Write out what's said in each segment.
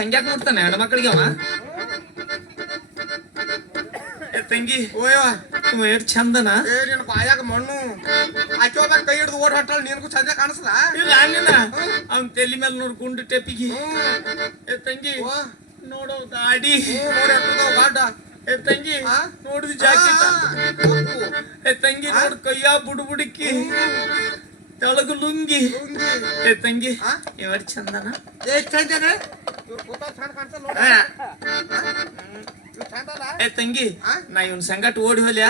ಹಂಗ್ಯಾಕ್ ನೋಡ್ತಾನೆ? ಹೆಣ್ಮಕ್ಳಿಗೆ ಅವ? ಏ ತಂಗಿ ಓಯವ ಇವ ಎಷ್ಟ್ ಚಂದನ? ಏ ನಿನ್ನ ಬಾಯಾಗ ಮಣ್ಣು ಆಕೆ ಹೋದಾಗ ಕೈ ಹಿಡಿದು ಓಡ್ ಹೊಟ್ಟಳ ನಿನಗೂ ಚಂದ ಕಾಣಿಸಲ್ಲ ಇಲ್ಲ ಹಂಗಿನ ಅವ್ನ ತಲೆ ಮೇಲೆ ನೋಡ್ ಗುಂಡು ಟೆಪಿಗಿ ಏ ತಂಗಿ ಓ ನೋಡೋ ಗಾಡಿ. ನೋಡಿ ಎಟ್ಟದಾವ ಗಾಡ್ಡ ಏ ತಂಗಿ? ನೋಡಿದ ಜಾಕೆಟ್. ಏ ತಂಗಿ ನೋಡ್ ಕೈಯ ಬುಡು ಬುಡುಕಿ ತೆಳಗು ಲುಂಗಿ. ಏ ತಂಗಿ ಎಷ್ಟ್ ಚಂದನ? ಏ ಚಂದನೆ? ಏ ತಂಗಿ? ನಾ ಇವನ್ ಸಂಗಟ ಓಡಿ ಹೋಲ್ಯ?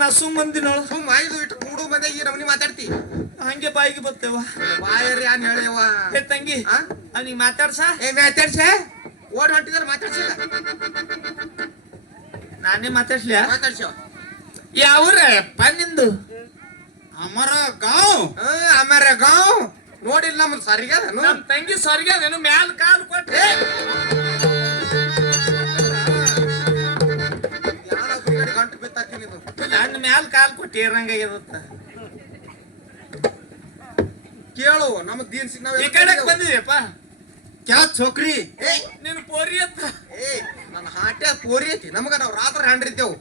ನಾ ಸುಮ್ಮಂದಿನೋಳ ಸುಮ್ ಆಯ್ದು ಇಟ್ಟು ಕೂಡು ಈ ನಮ್ನಿ ಮಾತಾಡ್ತಿ. ಹಂಗೆ ಬಾಯಿಗೆ ಬರ್ತೇವ ಬಾಯರಿ ಅನ್ ಹೇಳ್ಯವ? ಏ ತಂಗಿ? ಮಾತಾಡ್ಸಾ ಮಾತಾಡ್ಸ? ಏ ಮಾತಾಡ್ಸೆ? ಓಡ್ ಹೊಂಟಿದಾರ ಮಾತಾಡ್ಸಿಲ್ಲ ನಾನೇ ಮಾತಾಡ್ಲಿ ಯಾವ್ರ ನಿಂದು. ಅಮರ ಗಾವ್. ಅಮರ ಗಾವ್. ನೋಡಿಲ್ಲ ನಮ್ಮ ಸರಿಗದ ನಮ್ ತಂಗಿ ಸರಿಗದ ನೀನು ಮ್ಯಾಲ ಕಾಲು ಕೊಟ್ಟೆ ಗಂಟು ಬಿತ್ತಾತೀನಿ ನನ್ನ ಮ್ಯಾಲ ಕಾಲು ಕೊಟ್ಟು ಏರಂಗಾಗ್ಯದತ್ತ ಕೇಳು ನಮ್ಮ ದೀನ್ ಸಿಗ್ ನಾವ್ ಈ ಕಡೆ ಬಂದಿದ್ಯಪ್ಪ. ಕ್ಯಾ ಚೋಕ್ರಿ? ಏ ನಿನ್ ಪೋರಿ ಅತ್ತ ಏಯ್ ನನ್ನ ಹಾಟೆ ಪೋರಿ ಐತಿ ನಮಗ ನಾವು ರಾತ್ರಿ ಹಂಡ್ರಿದ್ದೇವು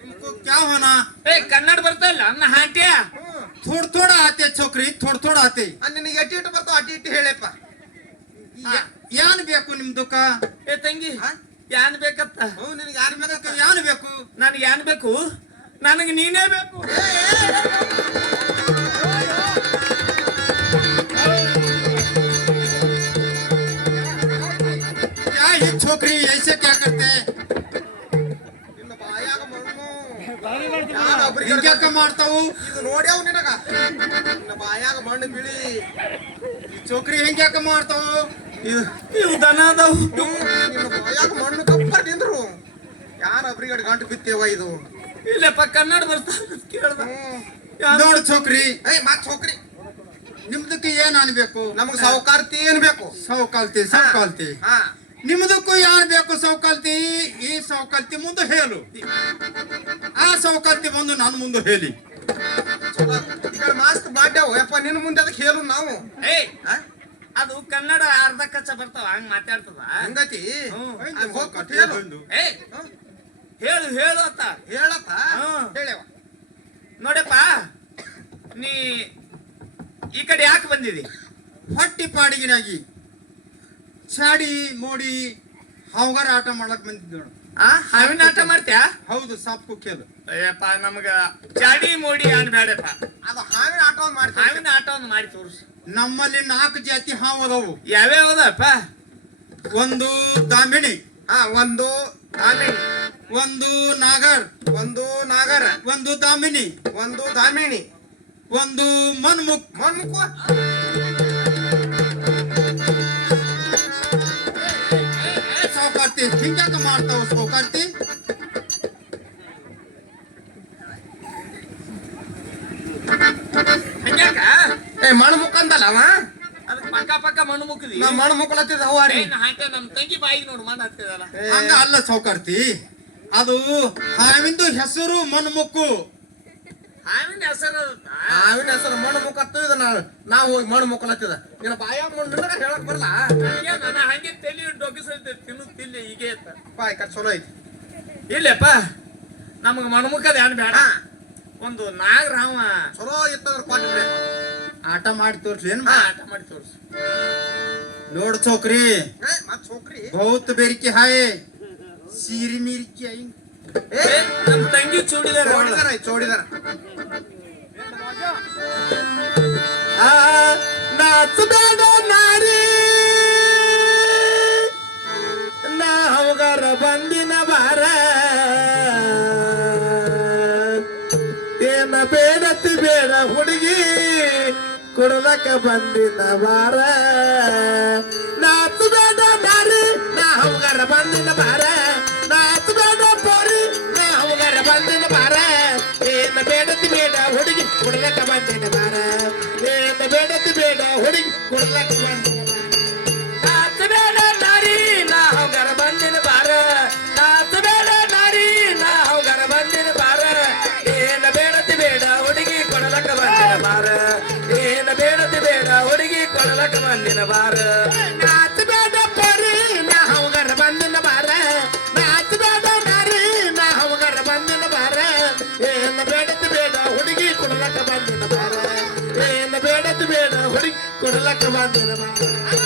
तुमको क्या होना ಏ ಕನ್ನಡ ಬರ್ತಾಯಿಲ್ಲ ನನ್ನ ಹಾಟ್ಯ थोड़ा थोड़ा आते छोकरी थोड़ा थोड़ा आते ನಿನಗೆ ಎಟ್ಟಿ ಇಟ್ಟು ಬರ್ತಾವ ಅಟ್ಟಿ ಇಟ್ಟು ಹೇಳಪ್ಪ ಯಾ- ಯಾನ್ ಬೇಕು ನಿಮ್ದುಕ ಏ ತಂಗಿ ಹಾ? ಯಾನ್ ಬೇಕತ್ತ ಹ್ಞೂ ನಿನಗೆ ಯಾರು ಬೇಕಕ್ಕ ಯಾನ್ ಬೇಕು ನನಗೆ ಯಾನ್ ಬೇಕು ನನಗೆ ನೀನೇ ಬೇಕು क्या ये छोकरी ऐसे क्या करते ನಿನ್ನ ಬಾಯಾಗ ಮಣ್ಣು ಯಾರ್ ಒಬ್ರಿಗೆ ಹಿಂಗ್ಯಾಕ ಮಾಡ್ತಾವು ಇದು ನೋಡ್ಯಾವ ನಿನಗ ನಿನ್ನ ಬಾಯಾಗ ಮಣ್ಣು ಬಿಳಿ ಈ ಚೋಕ್ರಿ ಹಿಂಗ್ಯಾಕ ಮಾಡ್ತಾವು ಇವ್- ಇವ್ ದನ ಅದಾವು ಹ್ಮ್, ನಿನ್ನ ಬಾಯಾಗ ಮಣ್ಣು ಕಪ್ಪ ನಿಂದ್ರು ಯಾರ ಒಬ್ರಿಗೆ ಗಂಟು ಬಿತ್ತೇವ ಇದು ಇಲ್ಲಪ್ಪ ಕನ್ನಡ ಬರ್ತಾ ಕೇಳ್ದ ಹ್ಮ್. ನೋಡು ಚೋಕ್ರಿ ಏಯ್ ಮತ್ ಚೌಕ್ರಿ ನಿಮ್ದಕ್ಕೆ ಏನ್ ಅನ್ಬೇಕು ನಮಗ್ ಸಾವುಕಾರ್ತಿ ಏನ್ ಬೇಕು ಸೌಕಾಲ್ತಿ ಸೌಕಾಲ್ತಿ ಹಾ ನಿಮ್ದಕ್ಕೂ ಯಾರು ಬೇಕು ಸೌಕಲ್ತಿ? ಈ ಸೌಕಲ್ತಿ ಮುಂದೆ ಹೇಳು. ಆ ಸೌಕಲ್ತಿ ಬಂದು ನಾನು ಮುಂದೆ ಹೇಳಿ. ಚಲೋ. ಈ ಕಡೆ ಮಾಸ್ಕ್ ಮಾಡ್ಯಾವ ಯಪ್ಪ ನಿನ್ನ ಮುಂದೆ ಅದಕ್ಕೆ ಹೇಳು ನಾವು. ಏ ಅದು ಕನ್ನಡ ಅರ್ಧ ಕಚ್ಚ ಬರ್ತಾವ ಹಂಗ ಮಾತಾಡ್ತದ? ಹಂಗತಿ? ಹೇಳು. ಹೇಳು ಅತ್ತ ಅಂತ. ಹೇಳಪ್ಪ. ಹೇಳವ. ನೋಡಪ್ಪ ನೀ ಈ ಕಡೆ ಯಾಕೆ ಬಂದಿದಿ? ಹೊಟ್ಟಿ ಪಾಡಿಗಿನಾಗಿ. ಚಾಡಿ ಮೋಡಿ ಹಾವುಗಾರ ಆಟ ಮಾಡಕ್ ಬಂದಿದ್ದು ನೋಡು. ಆ ಹಾವಿನ ಆಟ ಮಾಡ್ತ್ಯಾ? ಹೌದು ಸಾಪ್ ಕುಕ್ಕೇದು. ಅಯ್ಯಪ್ಪ ನಮಗ ಚಾಡಿ ಮೋಡಿ ಅನ್ಬೇಡಪ್ಪ ಅದು ಹಾವಿನ ಆಟ ಒಂದ್ ಮಾಡ್ತೀವಿ. ಹಾವಿನ ಆಟವನ್ನು ಮಾಡಿ ತೋರ್ಸು. ನಮ್ಮಲ್ಲಿ ನಾಲ್ಕು ಜಾತಿ ಹಾವು ಅದಾವು. ಯಾವ್ಯಾವದಪ್ಪ ಒಂದು ದಾಮಿಣಿ ಹಾ ಒಂದು ದಾಮಿಣಿ. ಒಂದು ನಾಗರ್ ಒಂದು ನಾಗರ. ಒಂದು ದಾಮಿನಿ ಒಂದು ದಾಮಿಣಿ. ಒಂದು ಮನ್ಮುಖ್. ಮಣ್ಣು ಸೌಕಾರ್ತಿ ಹಿಂಗ್ಯಾಕ ಮಾಡ್ತಾವ ಸೌಕಾರ್ತಿ ಏ ಮಣ್ಣು ಮುಕ್ಕಂದಲ್ಲ ಅವ? ಅದಕ್ಕೆ ಪಕ್ಕ ಪಕ್ಕ ಮಣ್ಣು ಮುಕ್ಕದಿ. ನಾ ಮಣ್ಣು ಮುಕ್ಕಲತ್ತಿದ ಹವಾರಿ ಏನ್ ಹಾಂಟೆ ನಮ್ ತಂಗಿ ಬಾಯಿಗೆ ನೋಡು ಮಣ್ಣು ಹತ್ತಿದಲ್ಲ. ಹಂಗ ಅಲ್ಲ ಸೌಕರ್ತಿ ಅದು ಹಾವಿಂದು ಹೆಸರು ಮನ್ಮುಕ್ಕು ಹಾವಿನ ಹೆಸರು ಆವಿನ ಹೆಸರು ಮಣ್ಣು ಮುಖತ್ತು ಇದ ನಾವು ನಾವು ಹೋಗಿ ಮಣ್ಣು ಮುಕ್ಕಲತ್ತಿದ. ನಿನ್ನ ಬಾಯ ಮಣ್ಣು ಹೇಳಕ್ ಬರಲ್ಲ. ನಾನು ಹಂಗೆ ತಲೆ ಡೊಗಿಸೈತೆ ತಿನ್ನುತ್ತಿಲ್ಲ ಹೀಗೆ ಬಾಯ್ ಕಟ್ ಚಲೋ ಐತಿ. ಇಲ್ಲಪ್ಪ ನಮಗೆ ಮುಕ್ಕದ ಏನು ಬೇಡ. ಒಂದು ನಾಗರಾಮ. ಚಲೋ ಇತ್ತಂದ್ರೆ ಕೊಟ್ಟು ಆಟ ಮಾಡಿ ತೋರಿಸಿ ಏನ್ ಆಟ ಮಾಡಿ ತೋರಿಸಿ. ನೋಡ್ ಚೋಕ್ರಿ ಮತ್ ಚೋಕ್ರಿ ಬಹುತ್ ಬೇರಿಕೆ ಹಾಯ್. ಸೀರಿ ಮೀರಿಕೆ ಐ ನಮ್ ತಂಗಿ ಚೂಡಿದಾರ ಚೋಡಿದಾರ ಚೋಡಿದಾರ ನಾಚಬೇಡ ನಾರಿ ನಾ ಹವಗಾರ ಬಂದಿನ ಬಾರ ಏನ ಬೇಡತಿ ಬೇಡ ಹುಡುಗಿ ಕುಡಲಕ ಬಂದಿನ ಬಾರ. ನಾಚಬೇಡ ನಾರಿ ನಾ ಹವಗಾರ ಬಂದಿನ ಬಾರ. ಏನ ಬೇಡತಿ ಬೇಡ ಹುಡುಗಿ ಕೊಡ್ಲಕ್ಕ ಬಂದಿನ ನಾಚ ಬೇಡ ನಾರಿ, ನಾ ಹೋಗರ ಬಂದಿನ ಬಾರ ನಾಚ ನಾರಿ, ನಾ ಹೋಗರ ಬಂದಿನ ಬಾರ ಏನ ಬೇಡತಿ ಬೇಡ, ಹುಡುಗಿ ಕೊಡಲಕ್ಕ ಬಂದಿನ ಬಾರ ಏನ ಬೇಡತಿ ಬೇಡ, ಹುಡುಗಿ ಕೊಡಲಕ್ಕ ಬಂದಿನ ಬಾರ ಬಾರ ಏನ ಬೇಡದ ಬೇಡ ಹುಡುಗಿ ಕೊಡಲಕ್ಕ ಬಂದಿನ ಬಾರ ನಾಚ